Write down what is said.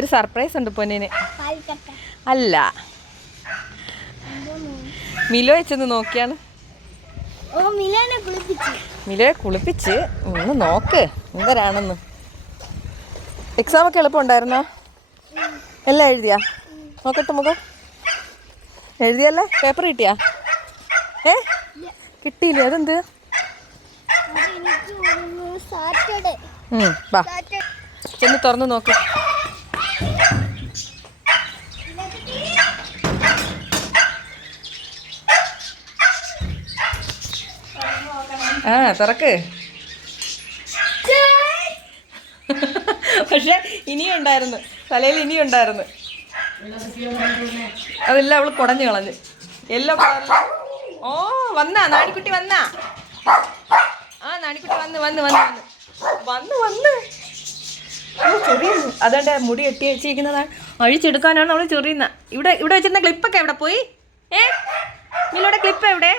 ഒരു സർപ്രൈസ് ഉണ്ട് പൊന്നിന്. അല്ല, മിലോ വെച്ചൊന്ന് നോക്കിയാണ്. മിലോയെ കുളിപ്പിച്ച് ഒന്ന് നോക്ക് എന്തരാണെന്ന്. എക്സാം ഒക്കെ എളുപ്പമുണ്ടായിരുന്നോ? എല്ലാം എഴുതിയാ? നോക്കട്ടെ മുഖം. എഴുതിയല്ലേ? പേപ്പർ കിട്ടിയാ? കിട്ടിയില്ലേ? അതെന്ത്? വാ ചെന്ന് തുറന്നു നോക്ക്. തുറക്ക്. പക്ഷെ ഇനിയും ഉണ്ടായിരുന്നു, തലയിൽ ഇനിയും ഉണ്ടായിരുന്നു. അതെല്ലാം അവള് കുടഞ്ഞു കളഞ്ഞ്. എല്ലോ കളറിൽ. ഓ വന്നാ നാണിക്കുട്ടി വന്നാ? നാണിക്കുട്ടി വന്ന് ചൊറിയുന്നു. അതുകൊണ്ട് മുടി കെട്ടി വെച്ചിരിക്കുന്നതാണ്, അഴിച്ചെടുക്കാനാണ് അവള് ചൊറിയുന്ന. ഇവിടെ വെച്ചിരുന്ന ക്ലിപ്പൊക്കെ എവിടെ പോയി? മിലോയുടെ ക്ലിപ്പ് എവിടെ?